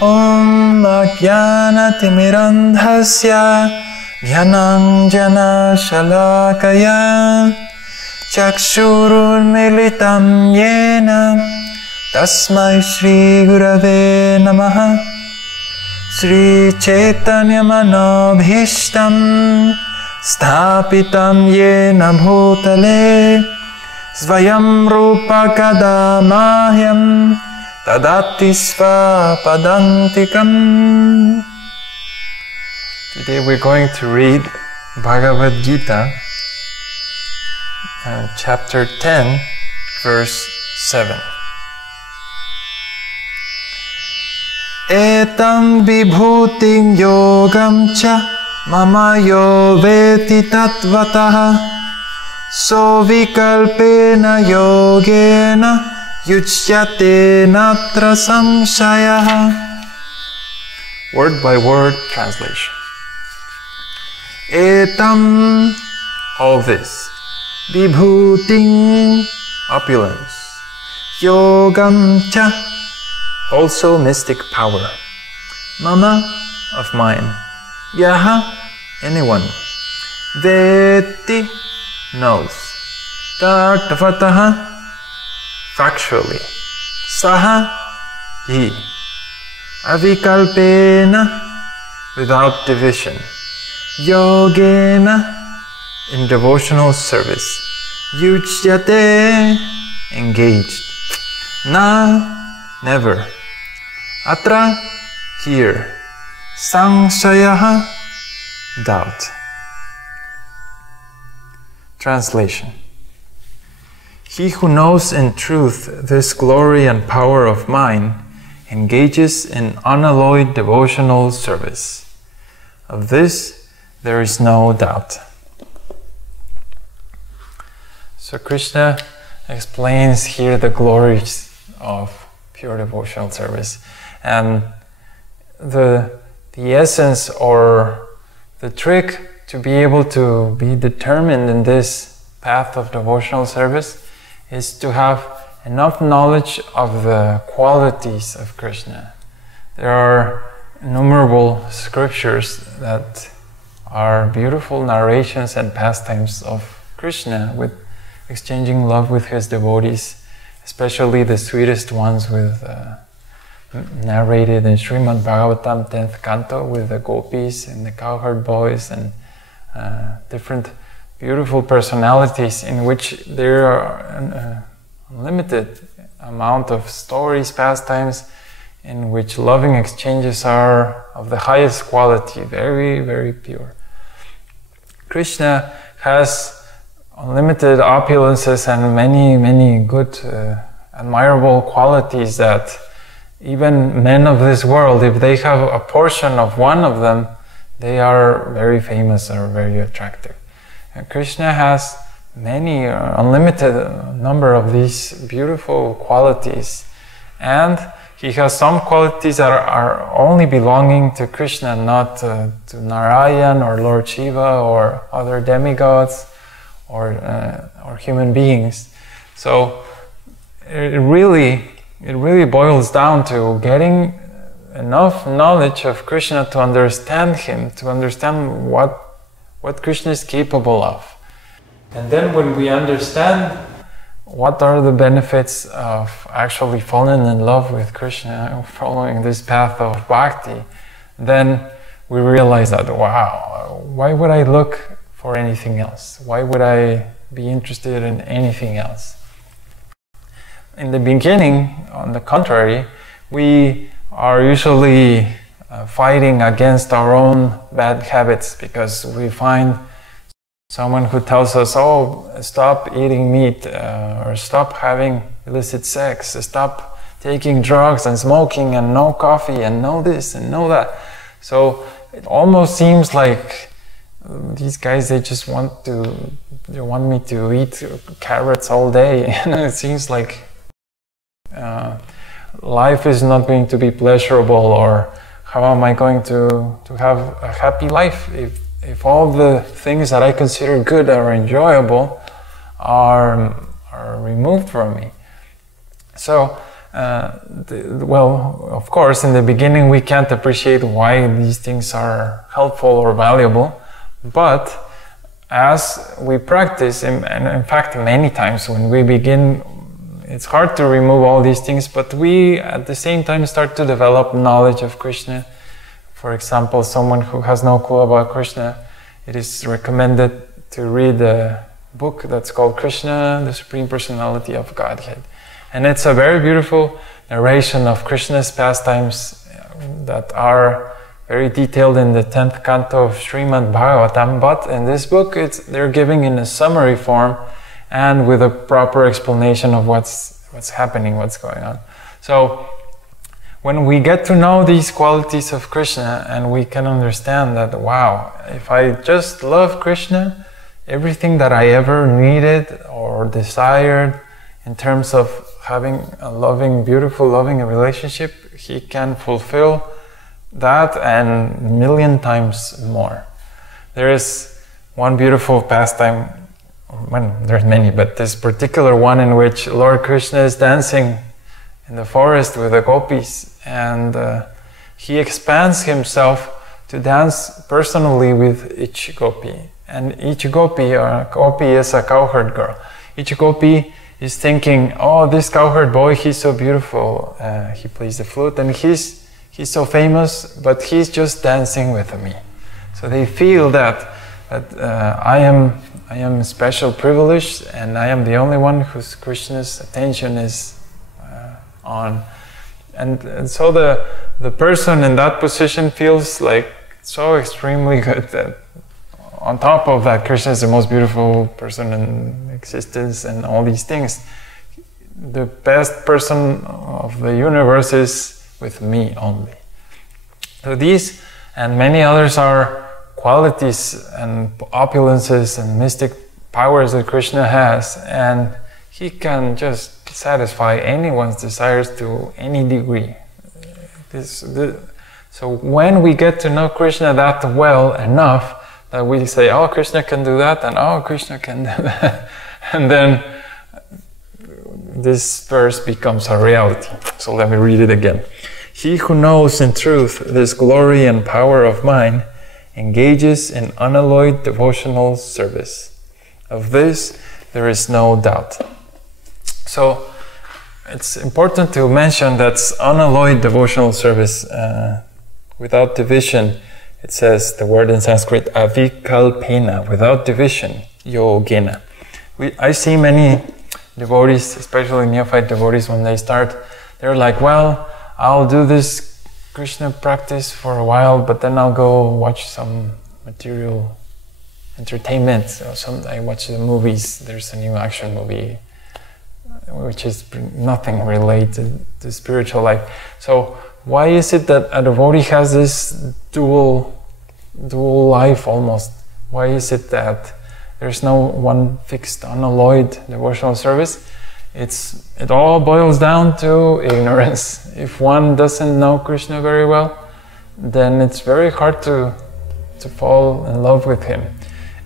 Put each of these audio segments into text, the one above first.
Om Ajnanatimirandhasya Jnananjana Shalakaya Chakshurunmilitam Yena Tasmai Shri Gurave Namaha Shri Chaitanya Manobhishtam Sthapitam Yena Bhutale Svayam Rupa Kadamahyam Tadati Svapadantikam. Today we're going to read Bhagavad Gita, chapter 10, verse 7. Etam vibhutim yogam cha mama yo veti tatvataha so vikalpena yogena Yuchyate natra samshayaha. Word by word translation. Etam, all this. Vibhuting, opulence. Yogam cha, also mystic power. Mama, of mine. Yaha, anyone. Veti, knows. Tatvataha, factually. Saha, he. Avikalpena, without division. Yogena, in devotional service. Yuchyate, engaged. Na, never. Atra, here. Samshayaha, doubt. Translation. He who knows in truth this glory and power of mine engages in unalloyed devotional service. Of this there is no doubt. So Krishna explains here the glories of pure devotional service. And the essence or the trick to be able to be determined in this path of devotional service is to have enough knowledge of the qualities of Krishna. There are innumerable scriptures that are beautiful narrations and pastimes of Krishna, with exchanging love with his devotees, especially the sweetest ones with narrated in Srimad Bhagavatam 10th canto with the gopis and the cowherd boys and different beautiful personalities in which there are an unlimited amount of stories, pastimes, in which loving exchanges are of the highest quality, very, very pure. Krishna has unlimited opulences and many, many good, admirable qualities that even men of this world, if they have a portion of one of them, they are very famous or very attractive. And Krishna has many, unlimited number of these beautiful qualities, and he has some qualities that are only belonging to Krishna, not to Narayan or Lord Shiva or other demigods or human beings. So it really boils down to getting enough knowledge of Krishna to understand him, to understand what Krishna is capable of. And then when we understand what are the benefits of actually falling in love with Krishna, following this path of bhakti, then we realize that, wow, why would I look for anything else? Why would I be interested in anything else? In the beginning, on the contrary, we are usually fighting against our own bad habits, because we find someone who tells us, oh, stop eating meat, or stop having illicit sex, stop taking drugs and smoking, and no coffee, and no this and no that. So it almost seems like these guys, they want me to eat carrots all day. And it seems like life is not going to be pleasurable, or how am I going to have a happy life if all the things that I consider good or enjoyable are removed from me. So well, of course, in the beginning we can't appreciate why these things are helpful or valuable, but as we practice, and in fact many times when we begin, it's hard to remove all these things, but we at the same time start to develop knowledge of Krishna. For example, someone who has no clue about Krishna, it is recommended to read a book that's called Krishna, the Supreme Personality of Godhead. And it's a very beautiful narration of Krishna's pastimes that are very detailed in the 10th canto of Srimad Bhagavatam, but in this book they're giving in a summary form and with a proper explanation of what's happening, what's going on. So when we get to know these qualities of Krishna and we can understand that, wow, if I just love Krishna, everything that I ever needed or desired in terms of having a loving, beautiful, loving relationship, he can fulfill that and a million times more. There is one beautiful pastime, well, there's many, but this particular one in which Lord Krishna is dancing in the forest with the gopis, and he expands himself to dance personally with each gopi. And each gopi, or a gopi is a cowherd girl, each gopi is thinking, oh, this cowherd boy, he's so beautiful, he plays the flute, and he's so famous, but he's just dancing with me. So they feel that I am special privileged, and I am the only one whose Krishna's attention is on. And so the person in that position feels like so extremely good that on top of that, Krishna is the most beautiful person in existence and all these things. The best person of the universe is with me only. So these and many others are qualities and opulences and mystic powers that Krishna has, and he can just satisfy anyone's desires to any degree. So when we get to know Krishna that well enough, that we say, oh, Krishna can do that, and oh, Krishna can do that. And then this verse becomes a reality. So let me read it again. He who knows in truth this glory and power of mine engages in unalloyed devotional service. Of this there is no doubt. So it's important to mention that's unalloyed devotional service without division. It says the word in Sanskrit, avikalpena, without division, yogena. I see many devotees, especially neophyte devotees, when they start, they're like, well, I'll do this Krishna practice for a while, but then I'll go watch some material entertainment. So I watch the movies. There's a new action movie, which is nothing related to spiritual life. So why is it that a devotee has this dual life almost? Why is it that there's no one fixed, unalloyed devotional service? It all boils down to ignorance. If one doesn't know Krishna very well, then it's very hard to fall in love with him.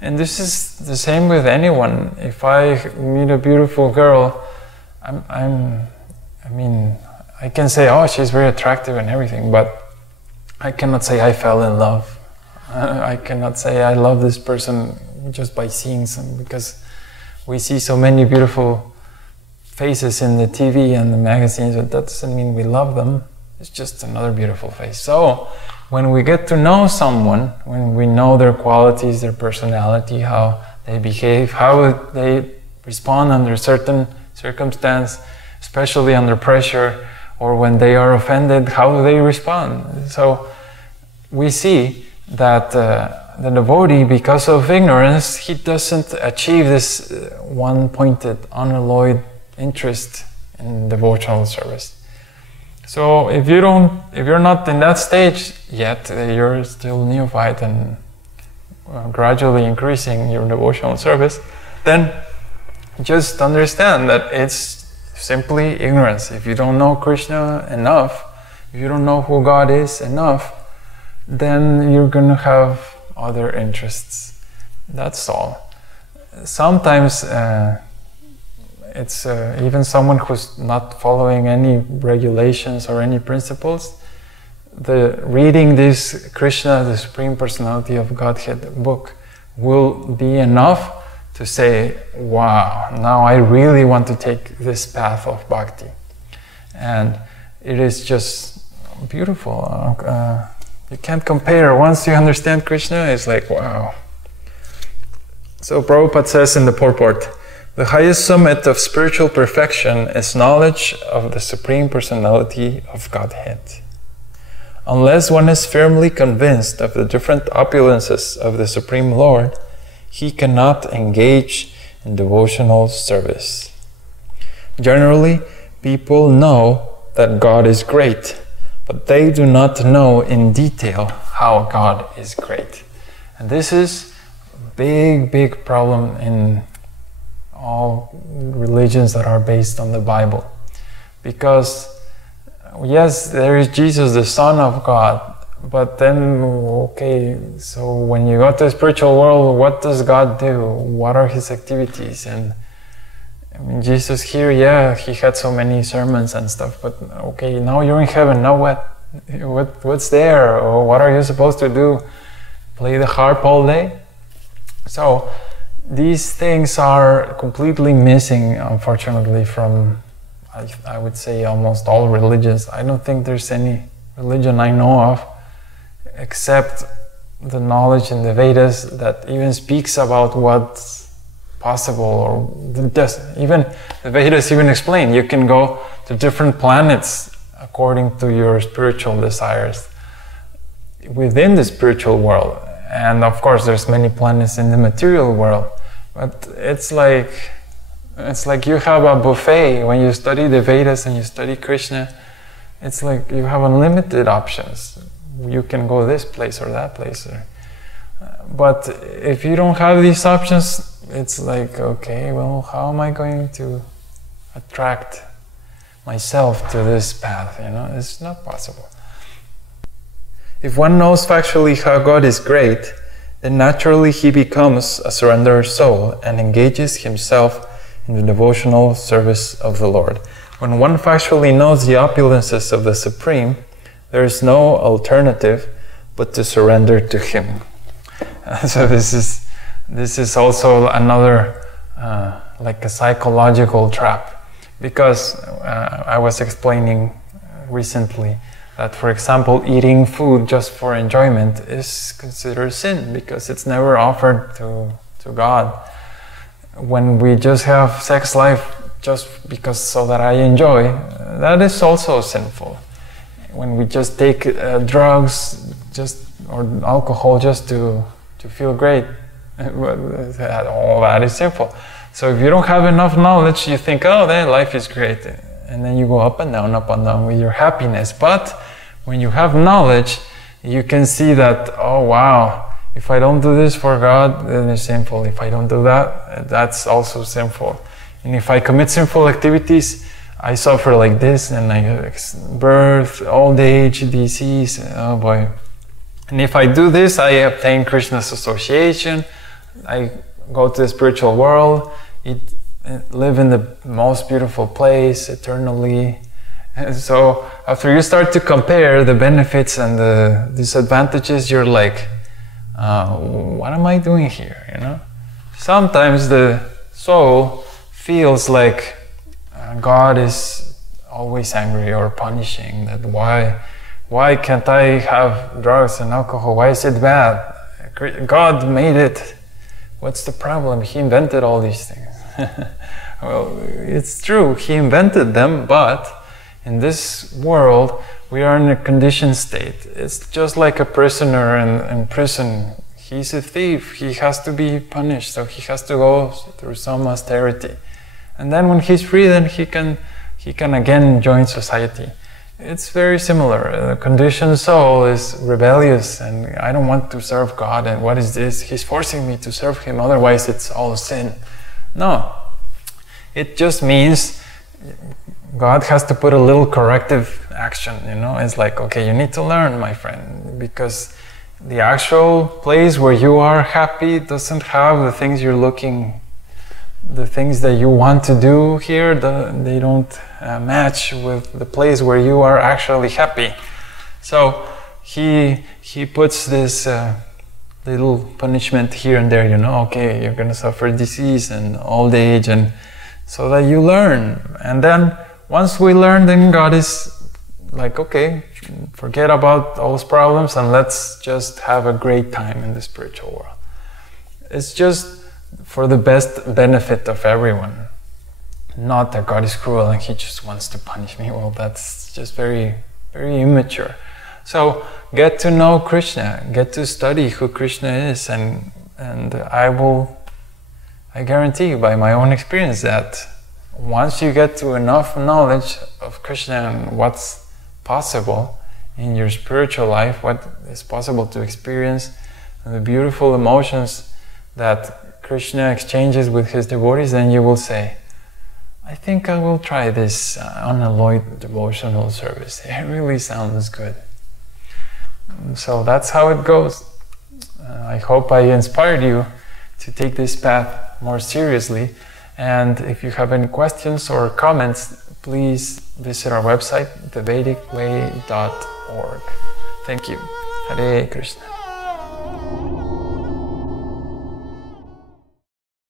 And this is the same with anyone. If I meet a beautiful girl, I mean, I can say, oh, she's very attractive and everything, but I cannot say I fell in love. I cannot say I love this person just by seeing some, because we see so many beautiful faces in the TV and the magazines, but that doesn't mean we love them. It's just another beautiful face. So when we get to know someone, when we know their qualities, their personality, how they behave, how they respond under certain circumstance, especially under pressure, or when they are offended, how do they respond? So we see that the devotee, because of ignorance, he doesn't achieve this one-pointed, unalloyed interest in devotional service. So if you're not in that stage yet, you're still neophyte and gradually increasing your devotional service, then just understand that it's simply ignorance. If you don't know Krishna enough, if you don't know who God is enough, then you're going to have other interests. That's all. Sometimes it's even someone who's not following any regulations or any principles, reading this Krishna, the Supreme Personality of Godhead book, will be enough to say, wow, now I really want to take this path of bhakti. And it is just beautiful. You can't compare. Once you understand Krishna, it's like, wow. So Prabhupada says in the purport, the highest summit of spiritual perfection is knowledge of the Supreme Personality of Godhead. Unless one is firmly convinced of the different opulences of the Supreme Lord, he cannot engage in devotional service. Generally, people know that God is great, but they do not know in detail how God is great. And this is a big problem in all religions that are based on the Bible. Because yes, there is Jesus, the Son of God, but then, okay, so when you go to the spiritual world, what does God do? What are his activities? And I mean, Jesus here, yeah, he had so many sermons and stuff, but okay, now you're in heaven, now what? What's there? Or what are you supposed to do? Play the harp all day? So these things are completely missing, unfortunately, from, I would say, almost all religions. I don't think there's any religion I know of, except the knowledge in the Vedas that even speaks about what's possible, or even the Vedas even explain you can go to different planets according to your spiritual desires within the spiritual world. And of course there's many planets in the material world, but it's like you have a buffet. When you study the Vedas and you study Krishna, it's like you have unlimited options. You can go this place or that place. But if you don't have these options, it's like, okay, well, how am I going to attract myself to this path? You know, it's not possible. If one knows factually how God is great, then naturally he becomes a surrendered soul and engages himself in the devotional service of the Lord. When one factually knows the opulences of the Supreme, there is no alternative but to surrender to him. So this is also another like a psychological trap, because I was explaining recently that, for example, eating food just for enjoyment is considered sin because it's never offered to God. When we just have sex life just because so that I enjoy, that is also sinful. When we just take drugs or alcohol just to feel great, all that is sinful. So if you don't have enough knowledge, you think, oh, then life is great. And then you go up and down with your happiness. But when you have knowledge, you can see that, oh wow, if I don't do this for God, then it's sinful. If I don't do that, that's also sinful. And if I commit sinful activities, I suffer like this, and I have birth, old age, disease, oh boy. And if I do this, I obtain Krishna's association, I go to the spiritual world, live in the most beautiful place eternally. And so after you start to compare the benefits and the disadvantages, you're like, what am I doing here, you know? Sometimes the soul feels like God is always angry or punishing, that why can't I have drugs and alcohol? Why is it bad? God made it. What's the problem? He invented all these things. Well, it's true, he invented them, but in this world we are in a conditioned state. It's just like a prisoner in prison. He's a thief, he has to be punished, so he has to go through some austerity. And then when he's free, then he can again join society. It's very similar. The conditioned soul is rebellious, and I don't want to serve God, and what is this? He's forcing me to serve him, otherwise it's all sin. No, it just means God has to put a little corrective action, you know. It's like, okay, you need to learn, my friend, because the actual place where you are happy doesn't have the things you're looking the things that you want to do here, they don't match with the place where you are actually happy. So he puts this little punishment here and there, you know, okay, you're going to suffer disease and old age, and so that you learn. And then once we learn, then God is like, okay, forget about those problems and let's just have a great time in the spiritual world. It's just for the best benefit of everyone. Not that God is cruel and He just wants to punish me. Well, that's just very, very immature. So get to know Krishna, get to study who Krishna is, and I guarantee you by my own experience that once you get to enough knowledge of Krishna and what's possible in your spiritual life, what is possible to experience, and the beautiful emotions that Krishna exchanges with his devotees, then you will say, I think I will try this unalloyed devotional service. It really sounds good. So that's how it goes. I hope I inspired you to take this path more seriously. And if you have any questions or comments, please visit our website, thevedicway.org. Thank you. Hare Krishna.